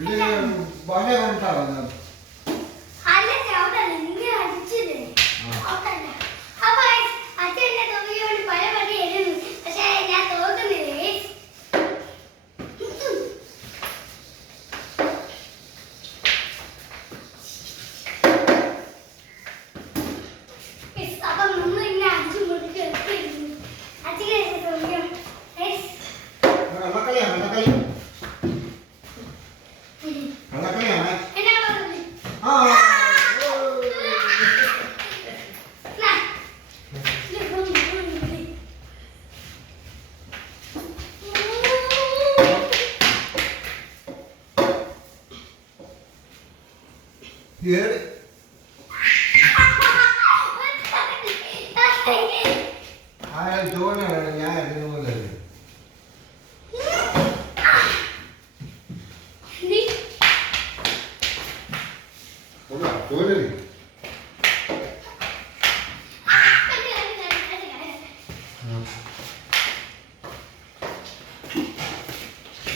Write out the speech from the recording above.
요즘 뭐 해본 사람은 ഏഴ് അയാൾ ജോനാണ് ഞാൻ അറിയുന്നത് Yeah.